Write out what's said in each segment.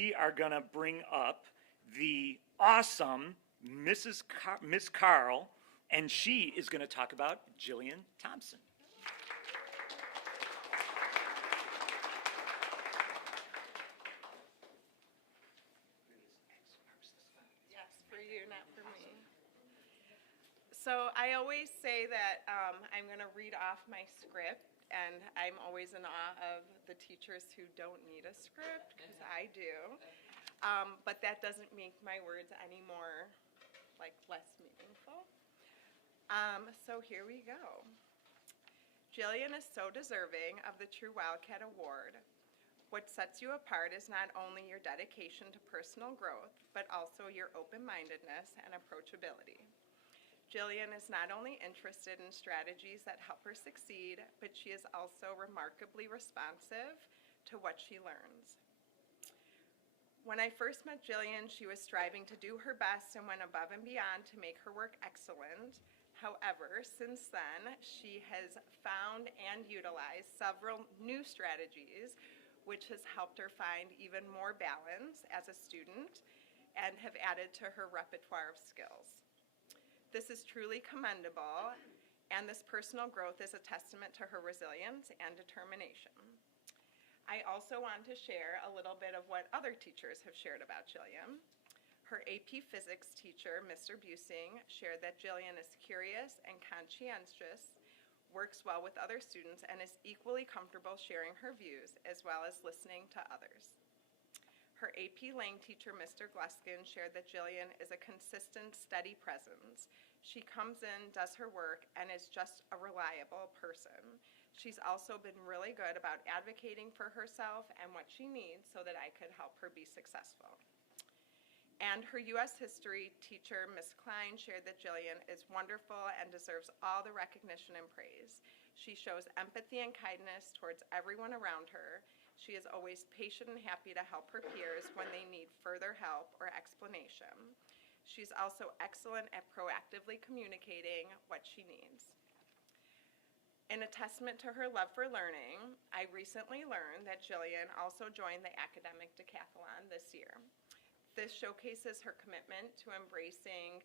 we are going to bring up the awesome Miss Carl, and she is going to talk about Jillian Thompson. Yes, for you, not for me. So I always say that I'm going to read off my script, and I'm always in awe of the teachers who don't need a script, because I do. But that doesn't make my words any more, less meaningful. So here we go. Jillian is so deserving of the True Wildcat Award. What sets you apart is not only your dedication to personal growth, but also your open-mindedness and approachability. Jillian is not only interested in strategies that help her succeed, but she is also remarkably responsive to what she learns. When I first met Jillian, she was striving to do her best and went above and beyond to make her work excellent. However, since then, she has found and utilized several new strategies, which has helped her find even more balance as a student and have added to her repertoire of skills. This is truly commendable, and this personal growth is a testament to her resilience and determination. I also want to share a little bit of what other teachers have shared about Jillian. Her AP Physics teacher, Mr. Busing, shared that Jillian is curious and conscientious, works well with other students, and is equally comfortable sharing her views as well as listening to others. Her AP Lang teacher, Mr. Gluskin, shared that Jillian is a consistent, steady presence. She comes in, does her work, and is just a reliable person. She's also been really good about advocating for herself and what she needs so that I could help her be successful. And her U.S. history teacher, Ms. Klein, shared that Jillian is wonderful and deserves all the recognition and praise. She shows empathy and kindness towards everyone around her. She is always patient and happy to help her peers when they need further help or explanation. She's also excellent at proactively communicating what she needs. In a testament to her love for learning, I recently learned that Jillian also joined the academic decathlon this year. This showcases her commitment to embracing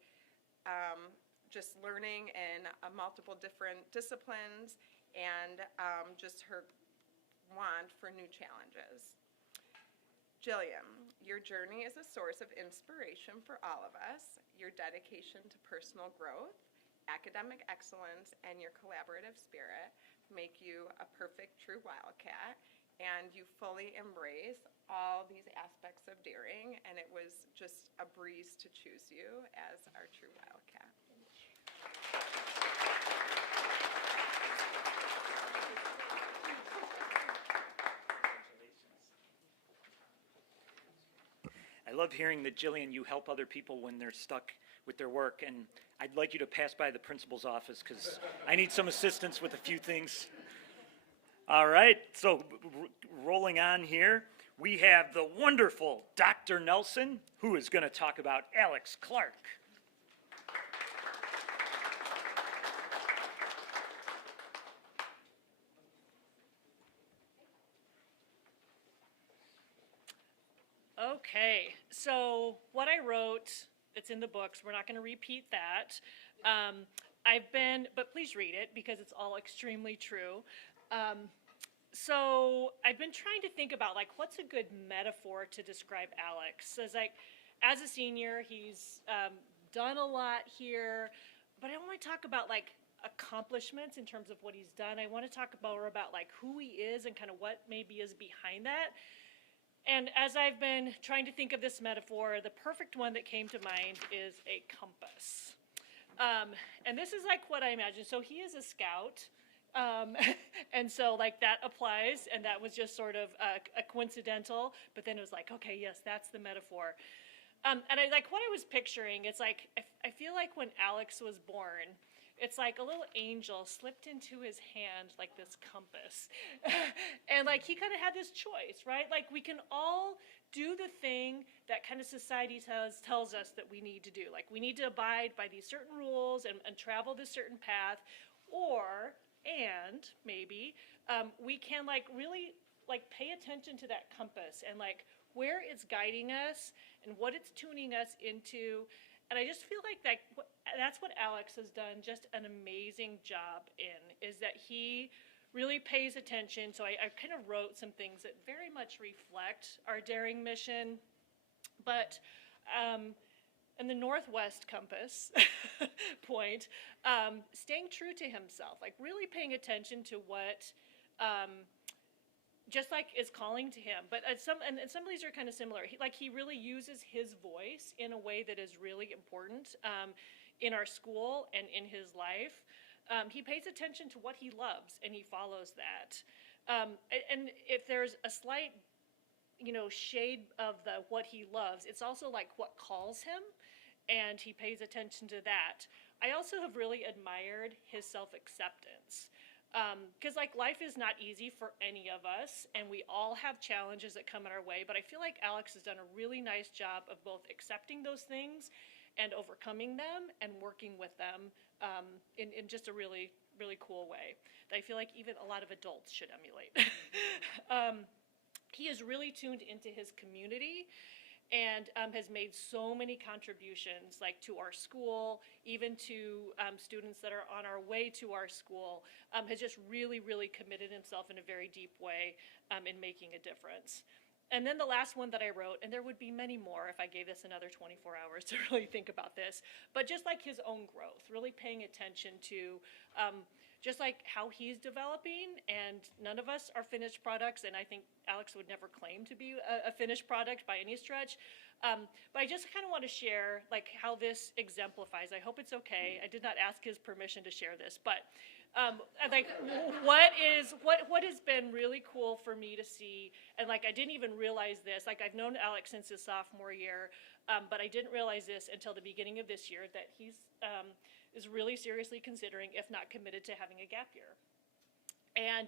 just learning in multiple different disciplines and just her want for new challenges. Jillian, your journey is a source of inspiration for all of us. Your dedication to personal growth, academic excellence, and your collaborative spirit make you a perfect true Wildcat, and you fully embrace all these aspects of daring, and it was just a breeze to choose you as our true Wildcat. I love hearing that, Jillian, you help other people when they're stuck with their work, and I'd like you to pass by the principal's office because I need some assistance with a few things. All right, so rolling on here, we have the wonderful Dr. Nelson, who is going to talk about Alex Clark. Okay, so what I wrote, it's in the books. We're not going to repeat that. But please read it because it's all extremely true. So I've been trying to think about what's a good metaphor to describe Alex. As a senior, he's done a lot here, but I don't want to talk about accomplishments in terms of what he's done. I want to talk more about who he is and kind of what maybe is behind that. And as I've been trying to think of this metaphor, the perfect one that came to mind is a compass. And this is what I imagine. So he is a scout. And so that applies, and that was just sort of a coincidental, but then it was okay, yes, that's the metaphor. And I what I was picturing, it's I feel when Alex was born, it's a little angel slipped into his hand this compass. And he kind of had this choice, right? We can all do the thing that kind of society tells us that we need to do. We need to abide by these certain rules and travel this certain path, and maybe we can really pay attention to that compass and where it's guiding us and what it's tuning us into. And I just feel like that's what Alex has done just an amazing job in, is that he really pays attention. So I kind of wrote some things that very much reflect our daring mission. But in the Northwest compass point, staying true to himself, like really paying attention to what just like is calling to him. But some of these are kind of similar. He really uses his voice in a way that is really important in our school and in his life. He pays attention to what he loves, and he follows that. And if there's a slight, shade of what he loves, it's also like what calls him, and he pays attention to that. I also have really admired his self-acceptance. Because life is not easy for any of us, and we all have challenges that come in our way, but I feel like Alex has done a really nice job of both accepting those things and overcoming them and working with them in just a really, really cool way that I feel like even a lot of adults should emulate. He is really tuned into his community and has made so many contributions, to our school, even to students that are on our way to our school, has just really, really committed himself in a very deep way in making a difference. And then the last one that I wrote, and there would be many more if I gave this another 24 hours to really think about this, but just his own growth, really paying attention to just how he's developing, and none of us are finished products, and I think Alex would never claim to be a finished product by any stretch. But I just kind of want to share how this exemplifies. I hope it's okay. I did not ask his permission to share this, but what has been really cool for me to see, and I didn't even realize this. I've known Alex since his sophomore year, but I didn't realize this until the beginning of this year, that he's is really seriously considering, if not committed to, having a gap year. And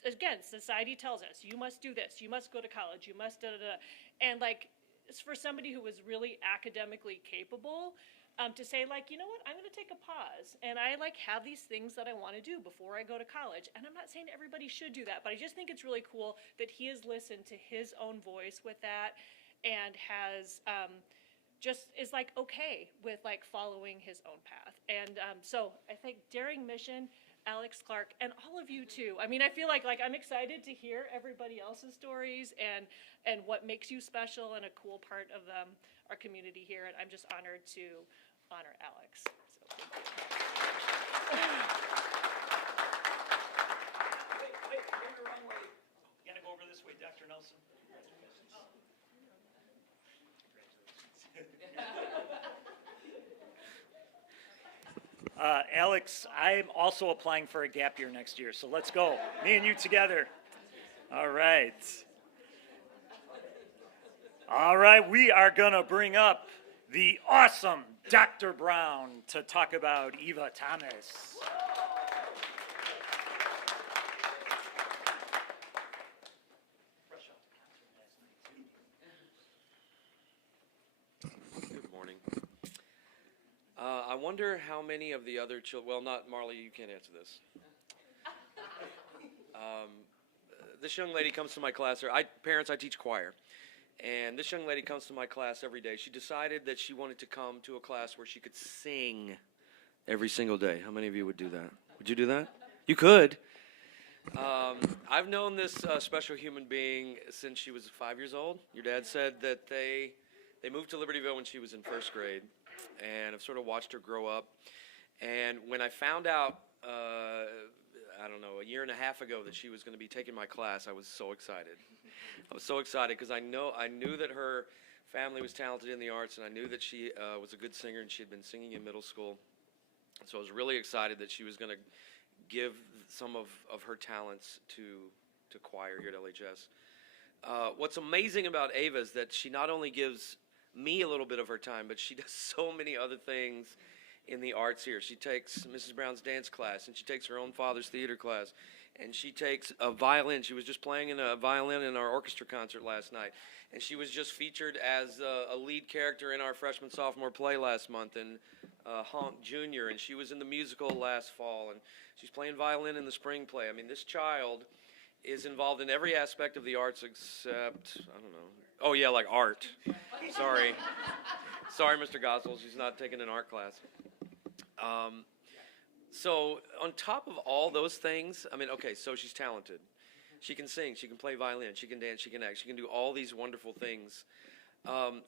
again, society tells us, you must do this, you must go to college, you must da-da-da. And it's for somebody who was really academically capable, to say you know what, I'm gonna take a pause, and I have these things that I wanna do before I go to college. And I'm not saying everybody should do that, but I just think it's really cool that he has listened to his own voice with that, and has just is okay with following his own path. And so I think daring mission, Alex Clark, and all of you too. I mean, I feel like I'm excited to hear everybody else's stories and what makes you special and a cool part of our community here. And I'm just honored to honor Alex. So thank you. Wait, you're going the wrong way. You gotta go over this way, Dr. Nelson. Alex, I'm also applying for a gap year next year, so let's go. Me and you together. All right. All right, we are going to bring up the awesome Dr. Brown to talk about Eva Thomas. Good morning. I wonder how many of the other children, well, not Marley, you can't answer this. This young lady comes to my class, parents, I teach choir, and this young lady comes to my class every day. She decided that she wanted to come to a class where she could sing every single day. How many of you would do that? Would you do that? You could. I've known this special human being since she was 5 years old. Your dad said that they moved to Libertyville when she was in first grade, and I've sort of watched her grow up. And when I found out, I don't know, a year and a half ago that she was going to be taking my class, I was so excited. I was so excited because I knew that her family was talented in the arts, and I knew that she was a good singer, and she had been singing in middle school. So I was really excited that she was going to give some of her talents to choir here at LHS. What's amazing about Ava is that she not only gives me a little bit of her time, but she does so many other things in the arts here. She takes Mrs. Brown's dance class, and she takes her own father's theater class, and she takes a violin. She was just playing a violin in our orchestra concert last night, and she was just featured as a lead character in our freshman-sophomore play last month in Honk Jr., and she was in the musical last fall, and she's playing violin in the spring play. I mean, this child is involved in every aspect of the arts except, I don't know. Oh, yeah, like art. Sorry. Sorry, Mr. Gossels, she's not taking an art class. So on top of all those things, I mean, okay, so she's talented. She can sing, she can play violin, she can dance, she can act, she can do all these wonderful things.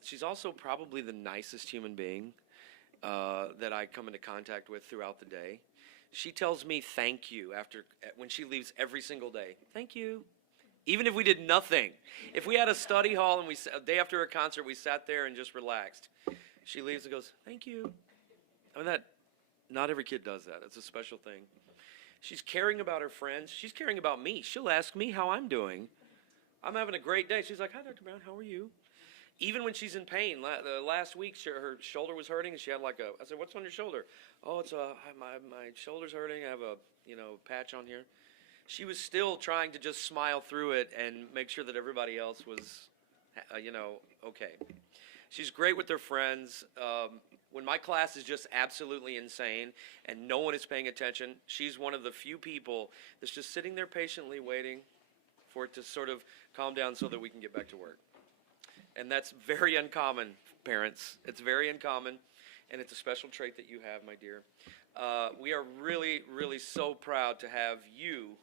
She's also probably the nicest human being that I come into contact with throughout the day. She tells me thank you when she leaves every single day. Thank you. Even if we did nothing. If we had a study hall and a day after a concert, we sat there and just relaxed. She leaves and goes, thank you. I mean, not every kid does that. It's a special thing. She's caring about her friends. She's caring about me. She'll ask me how I'm doing. I'm having a great day. She's like, hi, Dr. Brown, how are you? Even when she's in pain. Last week, her shoulder was hurting, and she had I said, what's on your shoulder? Oh, it's my shoulder's hurting. I have a, patch on here. She was still trying to just smile through it and make sure that everybody else was, okay. She's great with her friends. When my class is just absolutely insane and no one is paying attention, she's one of the few people that's just sitting there patiently waiting for it to sort of calm down so that we can get back to work. And that's very uncommon, parents. It's very uncommon, and it's a special trait that you have, my dear. We are really, really so proud to have you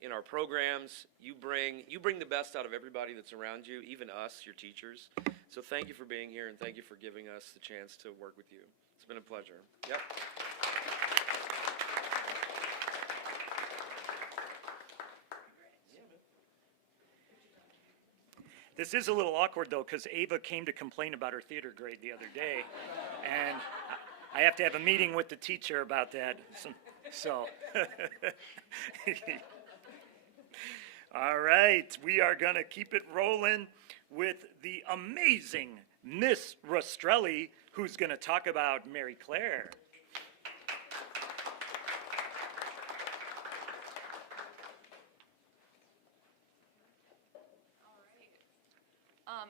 in our programs. You bring the best out of everybody that's around you, even us, your teachers. So thank you for being here, and thank you for giving us the chance to work with you. It's been a pleasure. Yep. This is a little awkward, though, because Ava came to complain about her theater grade the other day, and I have to have a meeting with the teacher about that. So. All right, we are going to keep it rolling with the amazing Miss Rastrelli, who's going to talk about Mary Claire.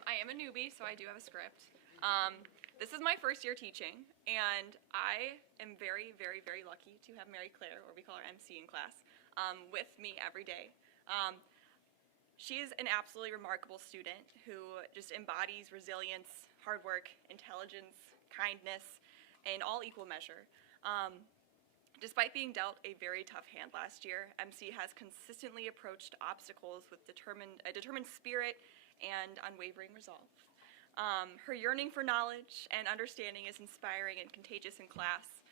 I am a newbie, so I do have a script. This is my first year teaching, and I am very, very, very lucky to have Mary Claire, or we call her MC in class, with me every day. She is an absolutely remarkable student who just embodies resilience, hard work, intelligence, kindness, in all equal measure. Despite being dealt a very tough hand last year, MC has consistently approached obstacles with a determined spirit and unwavering resolve. Her yearning for knowledge and understanding is inspiring and contagious in class.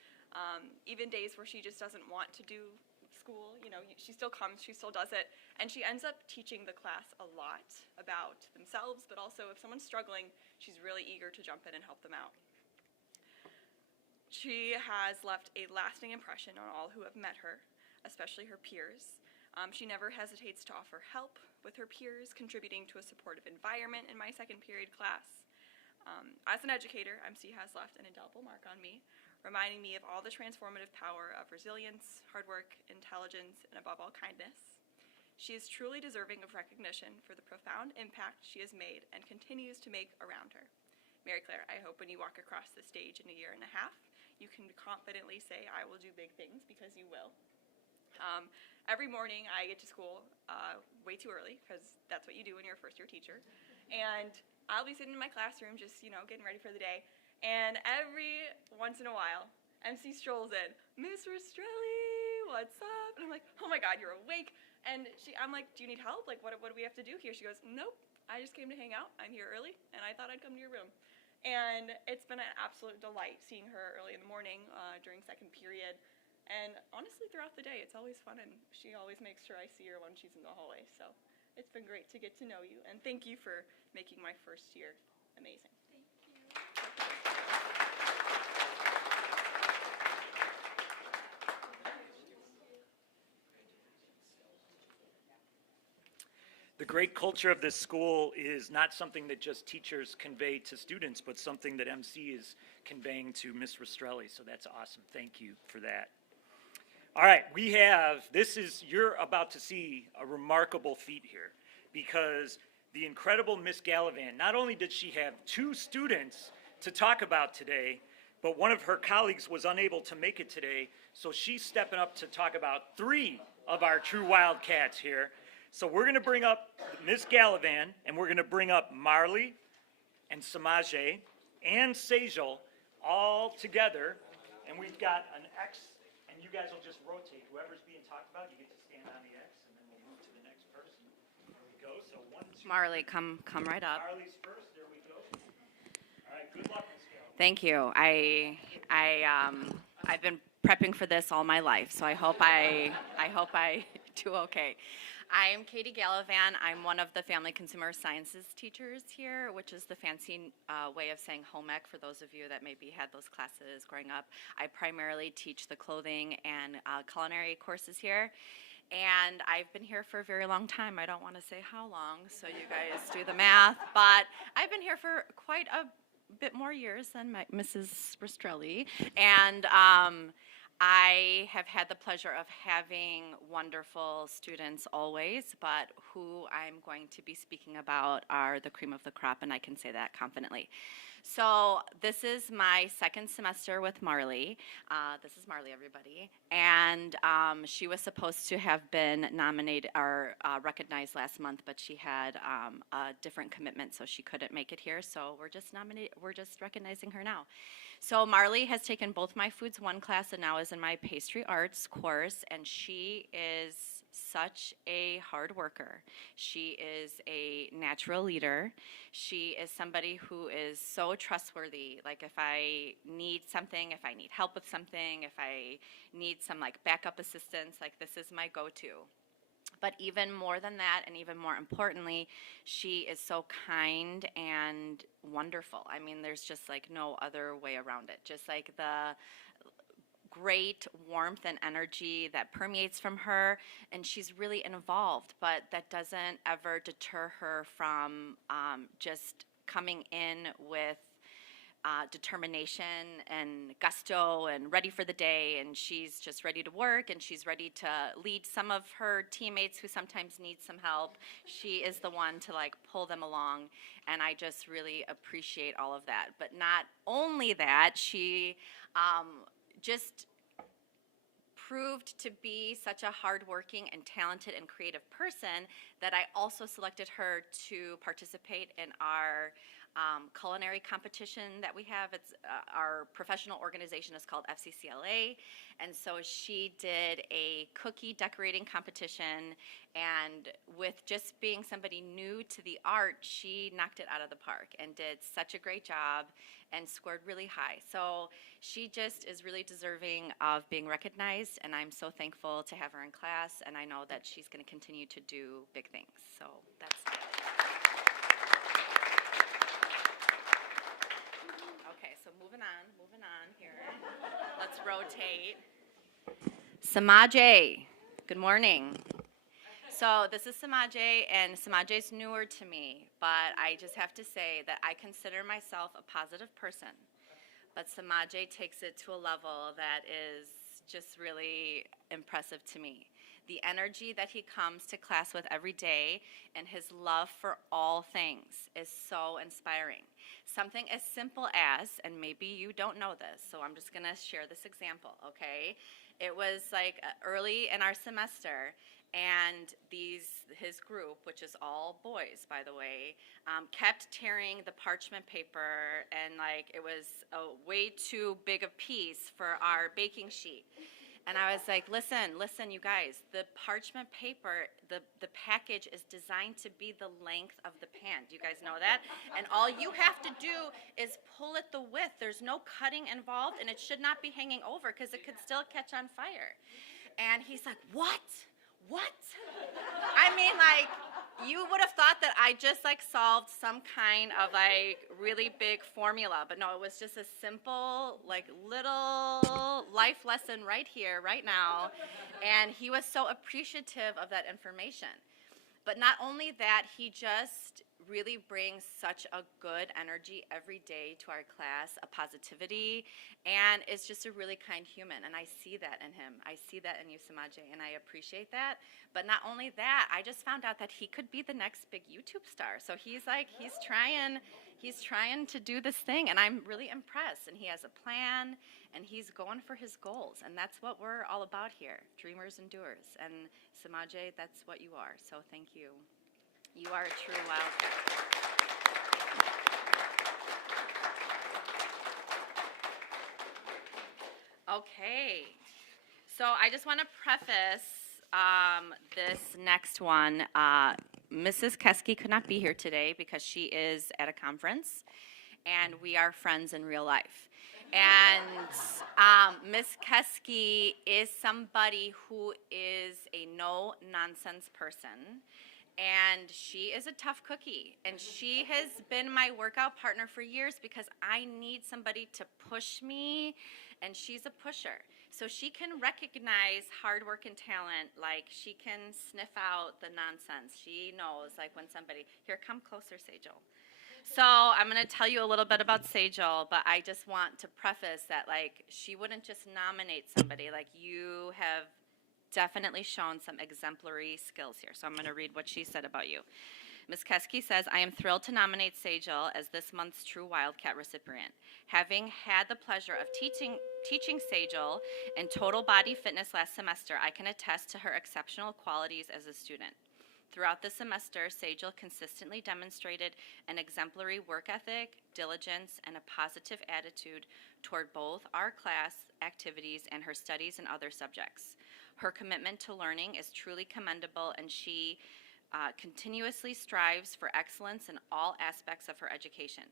Even days where she just doesn't want to do school, she still comes, she still does it, and she ends up teaching the class a lot about themselves, but also if someone's struggling, she's really eager to jump in and help them out. She has left a lasting impression on all who have met her, especially her peers. She never hesitates to offer help with her peers, contributing to a supportive environment in my second period class. As an educator, MC has left an indelible mark on me, reminding me of all the transformative power of resilience, hard work, intelligence, and above all, kindness. She is truly deserving of recognition for the profound impact she has made and continues to make around her. Mary Claire, I hope when you walk across the stage in a year and a half, you can confidently say, I will do big things, because you will. Every morning I get to school way too early, because that's what you do when you're a first-year teacher. And I'll be sitting in my classroom just, getting ready for the day. And every once in a while, MC strolls in, Miss Rastrelli, what's up? And I'm like, oh my God, you're awake. And I'm like, do you need help? Like, what do we have to do here? She goes, nope, I just came to hang out. I'm here early, and I thought I'd come to your room. And it's been an absolute delight seeing her early in the morning during second period. And honestly, throughout the day, it's always fun, and she always makes sure I see her when she's in the hallway. So it's been great to get to know you, and thank you for making my first year amazing. Thank you. The great culture of this school is not something that just teachers convey to students, but something that MC is conveying to Miss Rastrelli. So that's awesome. Thank you for that. All right, you're about to see a remarkable feat here, because the incredible Miss Gallivan, not only did she have 2 students to talk about today, but one of her colleagues was unable to make it today, so she's stepping up to talk about 3 of our true Wildcats here. So we're going to bring up Ms. Gallivan, and we're going to bring up Marley and Samaje and Sejal all together. And we've got an X, and you guys will just rotate. Whoever's being talked about, you get to stand on the X, and then we'll move to the next person. There we go. So 1, 2. Marley, come right up. Marley's first. There we go. All right. Good luck, Ms. Gallivan. Thank you. I've been prepping for this all my life, so I hope I do okay. I am Katie Gallivan. I'm one of the Family Consumer Sciences teachers here, which is the fancy way of saying home ec for those of you that maybe had those classes growing up. I primarily teach the clothing and culinary courses here. And I've been here for a very long time. I don't want to say how long, so you guys do the math. But I've been here for quite a bit more years than Mrs. Bristrelli. And I have had the pleasure of having wonderful students always, but who I'm going to be speaking about are the cream of the crop, and I can say that confidently. So this is my second semester with Marley. This is Marley, everybody. And she was supposed to have been nominated or recognized last month, but she had a different commitment, so she couldn't make it here. So we're just recognizing her now. So Marley has taken both my Foods 1 class and now is in my Pastry Arts course, and she is such a hard worker. She is a natural leader. She is somebody who is so trustworthy. Like if I need something, if I need help with something, if I need some like backup assistance, like this is my go-to. But even more than that, and even more importantly, she is so kind and wonderful. I mean, there's just like no other way around it. Just like the great warmth and energy that permeates from her, and she's really involved, but that doesn't ever deter her from just coming in with determination and gusto and ready for the day, and she's just ready to work, and she's ready to lead some of her teammates who sometimes need some help. She is the one to like pull them along, and I just really appreciate all of that. But not only that, she just proved to be such a hardworking and talented and creative person that I also selected her to participate in our culinary competition that we have. It's our professional organization is called FCCLA, and so she did a cookie decorating competition, and with just being somebody new to the art, she knocked it out of the park and did such a great job and scored really high. So she just is really deserving of being recognized, and I'm so thankful to have her in class, and I know that she's going to continue to do big things. So that's it. Okay, so moving on here. Let's rotate. Samaje, good morning. So this is Samaje, and Samaje's newer to me, but I just have to say that I consider myself a positive person. But Samaje takes it to a level that is just really impressive to me. The energy that he comes to class with every day and his love for all things is so inspiring. Something as simple as, and maybe you don't know this, so I'm just gonna share this example, okay? It was like early in our semester, and his group, which is all boys, by the way, kept tearing the parchment paper, and like it was a way too big a piece for our baking sheet. And I was like, listen, you guys, the parchment paper, the package is designed to be the length of the pan. Do you guys know that? And all you have to do is pull it the width. There's no cutting involved, and it should not be hanging over because it could still catch on fire. And he's like, what? I mean, like, you would have thought that I just like solved some kind of like really big formula, but no, it was just a simple like little life lesson right here, right now. And he was so appreciative of that information. But not only that, he just really brings such a good energy every day to our class, a positivity, and is just a really kind human. And I see that in him. I see that in you, Samaje, and I appreciate that. But not only that, I just found out that he could be the next big YouTube star. So he's trying to do this thing, and I'm really impressed. And he has a plan, and he's going for his goals. And that's what we're all about here, dreamers and doers. And Samaje, that's what you are. So thank you. You are a true Wildcat. Okay, so I just want to preface this next one. Mrs. Keski could not be here today because she is at a conference, and we are friends in real life. And Miss Keski is somebody who is a no-nonsense person, and she is a tough cookie. And she has been my workout partner for years because I need somebody to push me, and she's a pusher. So she can recognize hard work and talent, like she can sniff out the nonsense. She knows, like when somebody, here, come closer, Sejal. So I'm going to tell you a little bit about Sejal, but I just want to preface that, like, she wouldn't just nominate somebody. Like, you have definitely shown some exemplary skills here. So I'm going to read what she said about you. Ms. Keski says, I am thrilled to nominate Sejal as this month's True Wildcat recipient. Having had the pleasure of teaching Sejal in total body fitness last semester, I can attest to her exceptional qualities as a student. Throughout the semester, Sejal consistently demonstrated an exemplary work ethic, diligence, and a positive attitude toward both our class activities and her studies and other subjects. Her commitment to learning is truly commendable, and she continuously strives for excellence in all aspects of her education.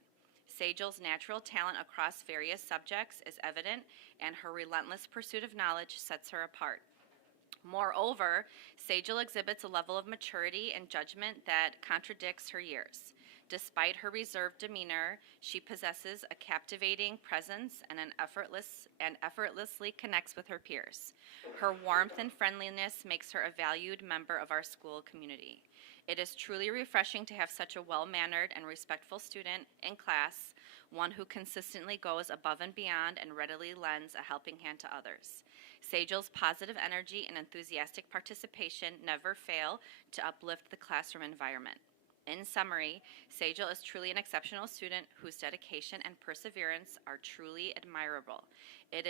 Sejal's natural talent across various subjects is evident, and her relentless pursuit of knowledge sets her apart. Moreover, Sejal exhibits a level of maturity and judgment that contradicts her years. Despite her reserved demeanor, she possesses a captivating presence and effortlessly connects with her peers. Her warmth and friendliness makes her a valued member of our school community. It is truly refreshing to have such a well-mannered and respectful student in class, one who consistently goes above and beyond and readily lends a helping hand to others. Sejal's positive energy and enthusiastic participation never fail to uplift the classroom environment. In summary, Sejal is truly an exceptional student whose dedication and perseverance are truly admirable. It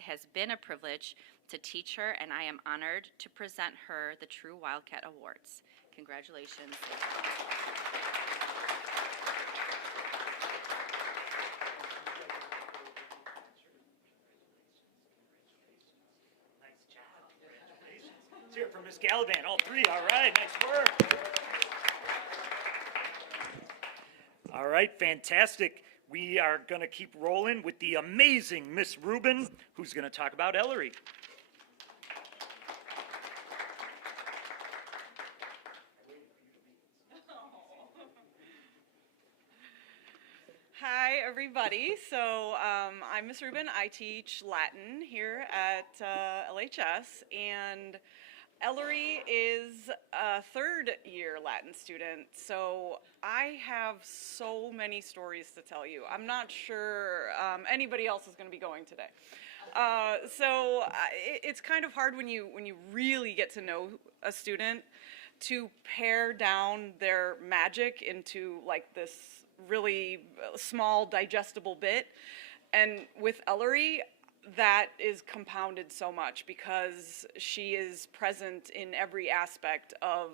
has been a privilege to teach her, and I am honored to present her the True Wildcat Awards. Congratulations, Sejal. Nice job. Congratulations. Let's hear it from Miss Gallivan. All three. All right. Nice work. All right. Fantastic. We are going to keep rolling with the amazing Miss Rubin, who's going to talk about Ellery. Hi, everybody. So I'm Miss Rubin. I teach Latin here at LHS, and Ellery is a third-year Latin student. So I have so many stories to tell you. I'm not sure anybody else is going to be going today. It's kind of hard when you really get to know a student to pare down their magic into like this really small digestible bit. And with Ellery, that is compounded so much because she is present in every aspect of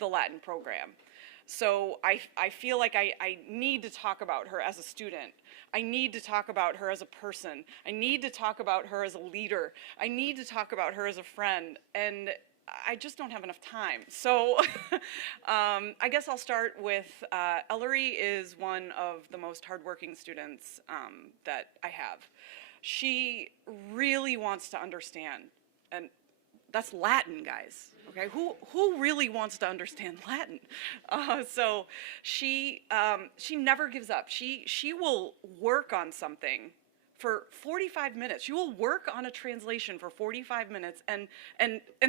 the Latin program. So I feel like I need to talk about her as a student. I need to talk about her as a person. I need to talk about her as a leader. I need to talk about her as a friend. And I just don't have enough time. So I guess I'll start with Ellery is one of the most hardworking students that I have. She really wants to understand, and that's Latin, guys. Okay, who really wants to understand Latin? So she never gives up. She will work on something for 45 minutes. She will work on a translation for 45 minutes and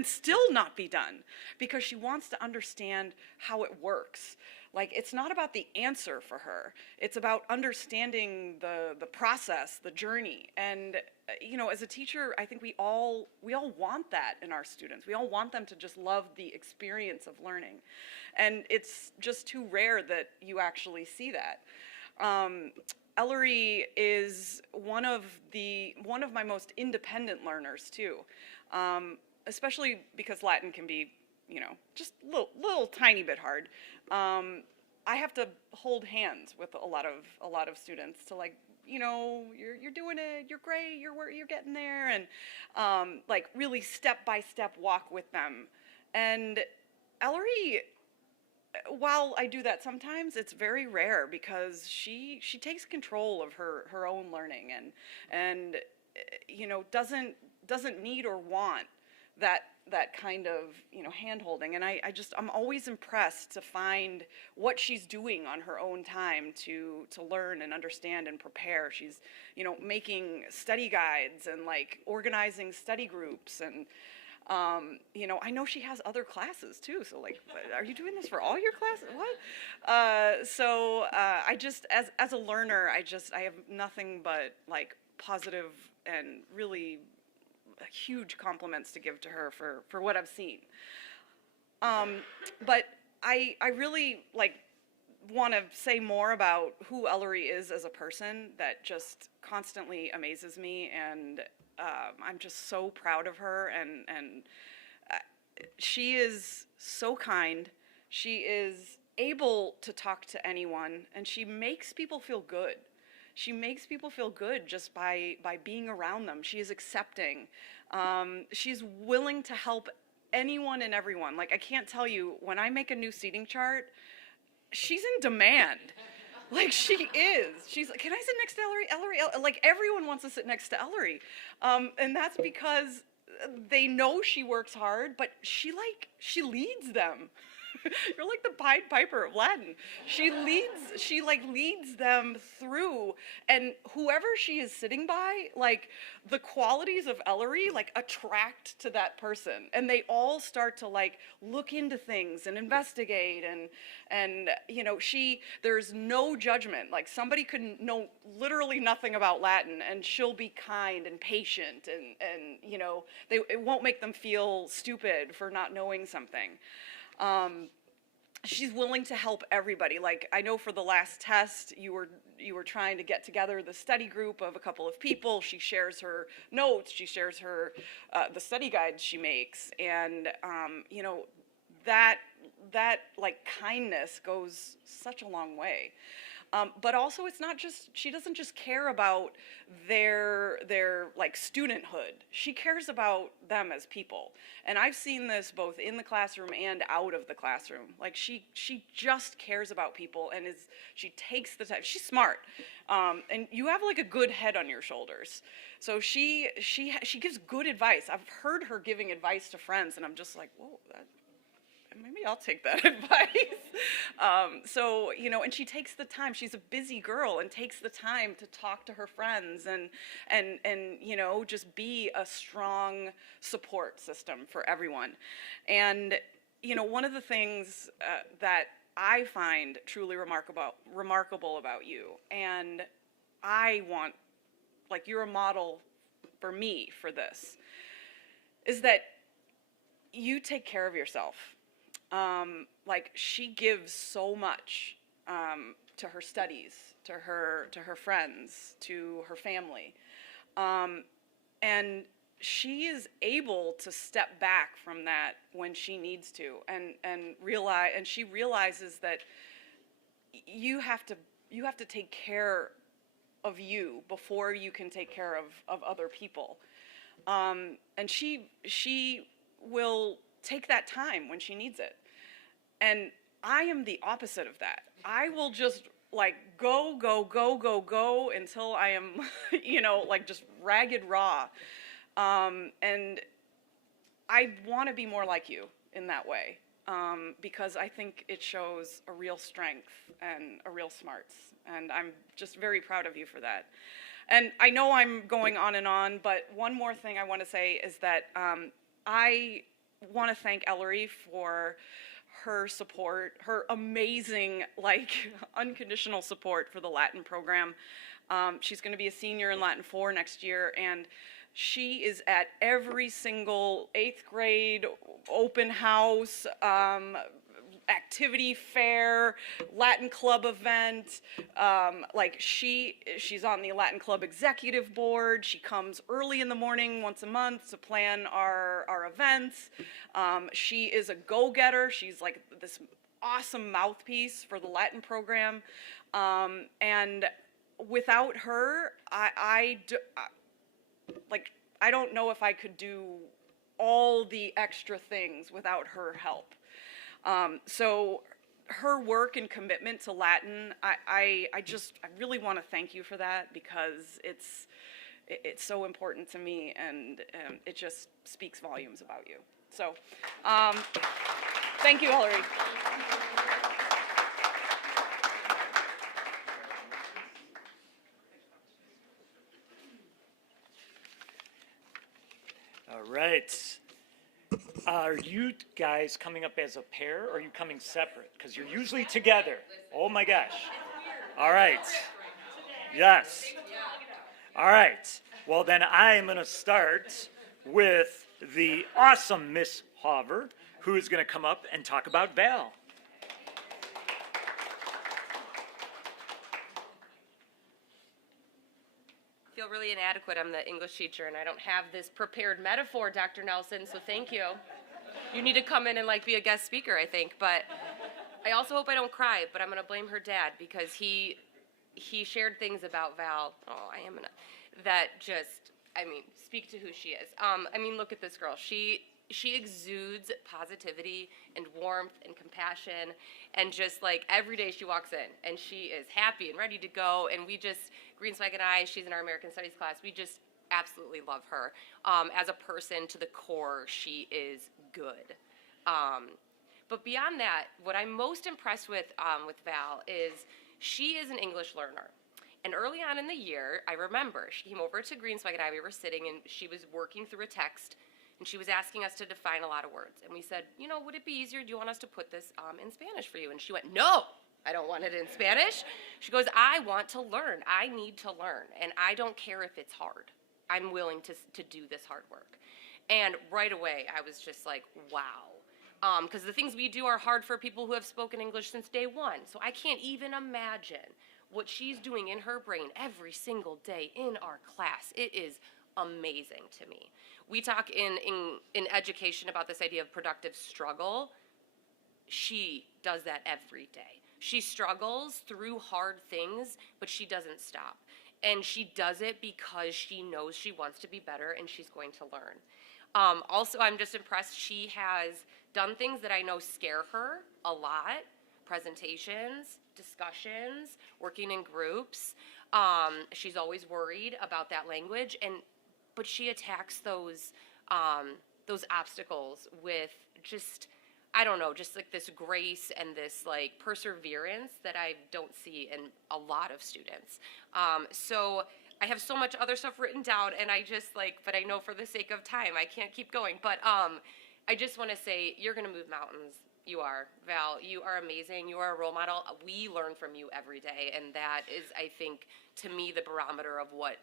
still not be done because she wants to understand how it works. Like, it's not about the answer for her. It's about understanding the process, the journey. And, you know, as a teacher, I think we all want that in our students. We all want them to just love the experience of learning. And it's just too rare that you actually see that. Ellery is one of my most independent learners too, especially because Latin can be, you know, just a little tiny bit hard. I have to hold hands with a lot of students to, like, you know, you're doing it, you're great, you're getting there, and like really step by step walk with them. And Ellery, while I do that sometimes, it's very rare because she takes control of her own learning and you know, doesn't need or want that kind of, you know, hand holding. And I'm always impressed to find what she's doing on her own time to learn and understand and prepare. She's, you know, making study guides and like organizing study groups, and you know, I know she has other classes too, so like, are you doing this for all your classes? What? So I just, as a learner, I have nothing but like positive and really huge compliments to give to her for what I've seen. But I really like want to say more about who Ellery is as a person. That just constantly amazes me, and I'm just so proud of her, and she is so kind. She is able to talk to anyone, and she makes people feel good. She makes people feel good just by being around them. She is accepting. She's willing to help anyone and everyone. Like, I can't tell you, when I make a new seating chart, she's in demand. Like, she is. She's like, can I sit next to Ellery? Like, everyone wants to sit next to Ellery. And that's because they know she works hard, but she leads them. You're like the Pied Piper of Latin. She leads them through, and whoever she is sitting by, like, the qualities of Ellery, like, attract to that person, and they all start to, like, look into things and investigate, and you know, there's no judgment. Like, somebody could know literally nothing about Latin, and she'll be kind and patient, and you know, it won't make them feel stupid for not knowing something. She's willing to help everybody. Like, I know for the last test, you were trying to get together the study group of a couple of people. She shares her notes. She shares her the study guides she makes, and you know, that like kindness goes such a long way. But also, it's not just, she doesn't just care about their like studenthood. She cares about them as people. And I've seen this both in the classroom and out of the classroom. Like, she just cares about people, and she takes the time. She's smart. And you have like a good head on your shoulders. So she gives good advice. I've heard her giving advice to friends, and I'm just like, whoa, maybe I'll take that advice. So, you know, and she takes the time. She's a busy girl and takes the time to talk to her friends and you know, just be a strong support system for everyone. And, you know, one of the things that I find truly remarkable about you, and I want, like, you're a model for me for this, is that you take care of yourself. Like, she gives so much to her studies, to her friends, to her family, and she is able to step back from that when she needs to, and she realizes that you have to take care of you before you can take care of other people, and she will take that time when she needs it. And I am the opposite of that. I will just like go until I am, you know, like just ragged raw. And I want to be more like you in that way, because I think it shows a real strength and a real smarts. And I'm just very proud of you for that. And I know I'm going on and on, but one more thing I want to say is that I want to thank Ellery for her support, her amazing, like, unconditional support for the Latin program. She's going to be a senior in Latin 4 next year, and she is at every single 8th grade open house, activity fair, Latin club event. Like, she's on the Latin club executive board. She comes early in the morning once a month to plan our events. She is a go-getter. She's like this awesome mouthpiece for the Latin program. And without her, I don't know if I could do all the extra things without her help. So her work and commitment to Latin, I really want to thank you for that, because it's so important to me, and it just speaks volumes about you. So thank you, Hillary. All right. Are you guys coming up as a pair, or are you coming separate? Because you're usually together. Oh my gosh. All right. Yes. All right. Well, then I am going to start with the awesome Miss Hover, who is going to come up and talk about Val. I feel really inadequate. I'm the English teacher, and I don't have this prepared metaphor, Dr. Nelson, so thank you. You need to come in and, like, be a guest speaker, I think. But I also hope I don't cry, but I'm going to blame her dad, because he shared things about Val. Oh, I am going to. That just, I mean, speak to who she is. I mean, look at this girl. She exudes positivity and warmth and compassion, and just, like, every day she walks in and she is happy and ready to go, and we just, Greenswag and I, she's in our American Studies class, we just absolutely love her. As a person, to the core, she is good. But beyond that, what I'm most impressed with Val is she is an English learner. And early on in the year, I remember she came over to Greenswag and I, we were sitting, and she was working through a text, and she was asking us to define a lot of words. And we said, you know, would it be easier, do you want us to put this in Spanish for you? And she went, no, I don't want it in Spanish. She goes, I want to learn. I need to learn, and I don't care if it's hard. I'm willing to do this hard work. And right away, I was just like, wow. Because the things we do are hard for people who have spoken English since day one. So I can't even imagine what she's doing in her brain every single day in our class. It is amazing to me. We talk in education about this idea of productive struggle. She does that every day. She struggles through hard things, but she doesn't stop. And she does it because she knows she wants to be better and she's going to learn. Also, I'm just impressed. She has done things that I know scare her a lot. Presentations, discussions, working in groups. She's always worried about that language, but she attacks those obstacles with just, I don't know, just like this grace and this like perseverance that I don't see in a lot of students. So I have so much other stuff written down, and I just but I know for the sake of time, I can't keep going. But I just want to say, you're going to move mountains. You are, Val. You are amazing. You are a role model. We learn from you every day, and that is, I think, to me, the barometer of what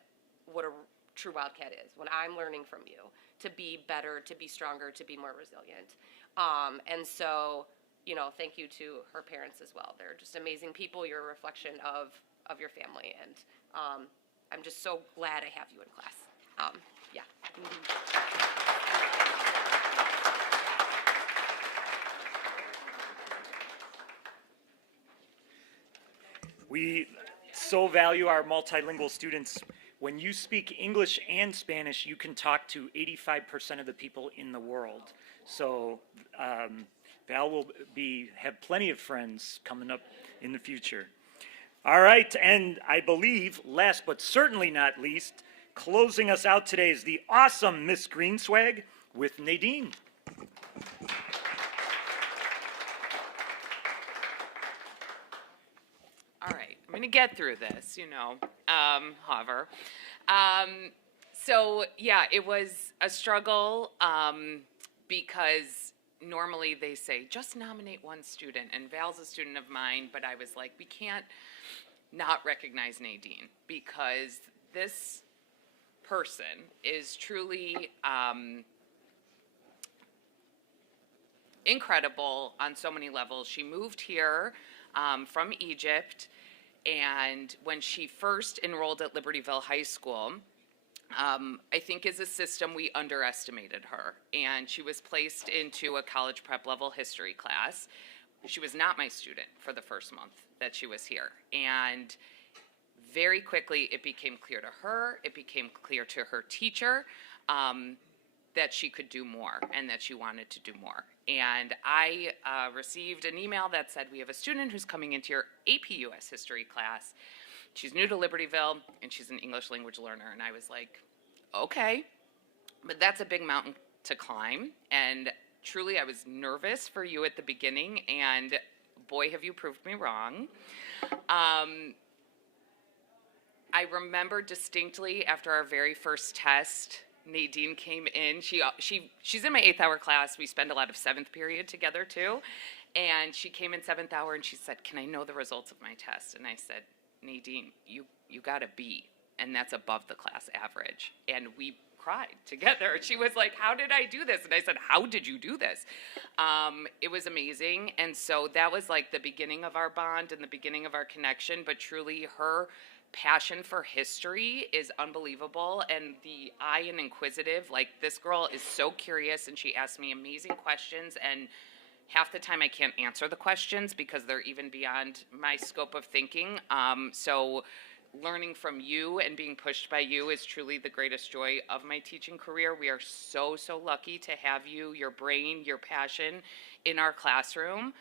a true Wildcat is. When I'm learning from you to be better, to be stronger, to be more resilient. And so, thank you to her parents as well. They're just amazing people. You're a reflection of your family, and I'm just so glad I have you in class. Yeah. We so value our multilingual students. When you speak English and Spanish, you can talk to 85% of the people in the world. So Val will have plenty of friends coming up in the future. All right, and I believe, last but certainly not least, closing us out today is the awesome Miss Greenswag with Nadine. All right, I'm going to get through this, hover. So, yeah, it was a struggle because normally they say, just nominate one student, and Val's a student of mine, but I was like, we can't not recognize Nadine, because this person is truly incredible on so many levels. She moved here from Egypt, and when she first enrolled at Libertyville High School, I think as a system we underestimated her, and she was placed into a college prep level history class. She was not my student for the first month that she was here, and very quickly it became clear to her, it became clear to her teacher, that she could do more and that she wanted to do more. And I received an email that said, we have a student who's coming into your AP US history class. She's new to Libertyville, and she's an English language learner. And I was like, okay, but that's a big mountain to climb. And truly, I was nervous for you at the beginning, and boy, have you proved me wrong. I remember distinctly after our very first test, Nadine came in. She's in my 8th hour class. We spend a lot of 7th period together too. And she came in 7th hour and she said, can I know the results of my test? And I said, Nadine, you got a B, and that's above the class average. And we cried together. She was like, how did I do this? And I said, how did you do this? It was amazing. And so that was like the beginning of our bond and the beginning of our connection. But truly, her passion for history is unbelievable, and the eye and inquisitive, like, this girl is so curious, and she asks me amazing questions, and half the time I can't answer the questions because they're even beyond my scope of thinking. So learning from you and being pushed by you is truly the greatest joy of my teaching career. We are so lucky to have you, your brain, your passion in our classroom.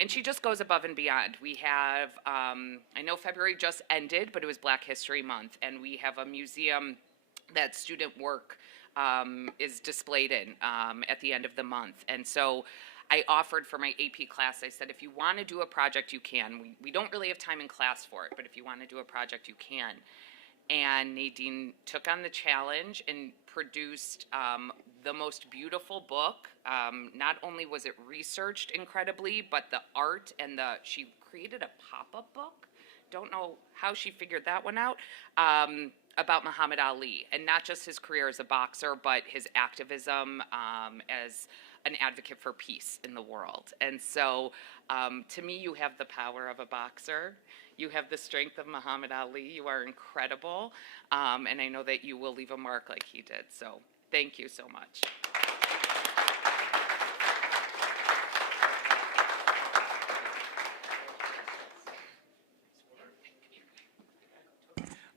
And she just goes above and beyond. We have, I know February just ended, but it was Black History Month, and we have a museum that student work is displayed in at the end of the month. And so I offered for my AP class, I said, if you want to do a project, you can. We don't really have time in class for it, but if you want to do a project, you can. And Nadine took on the challenge and produced the most beautiful book. Not only was it researched incredibly, but the art and she created a pop-up book. Don't know how she figured that one out, about Muhammad Ali, and not just his career as a boxer, but his activism as an advocate for peace in the world. And so to me, you have the power of a boxer. You have the strength of Muhammad Ali. You are incredible. And I know that you will leave a mark like he did. So thank you so much.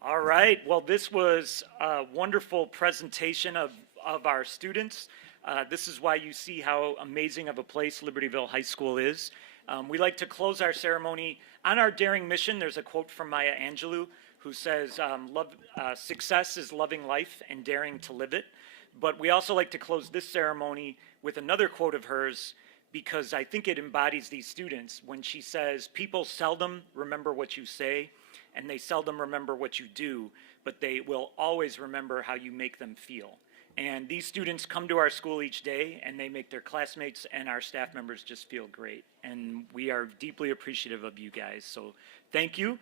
All right. Well, this was a wonderful presentation of our students. This is why you see how amazing of a place Libertyville High School is. We like to close our ceremony on our daring mission. There's a quote from Maya Angelou who says, success is loving life and daring to live it. But we also like to close this ceremony with another quote of hers, because I think it embodies these students when she says, people seldom remember what you say, and they seldom remember what you do, but they will always remember how you make them feel. And these students come to our school each day, and they make their classmates and our staff members just feel great. And we are deeply appreciative of you guys. So thank you.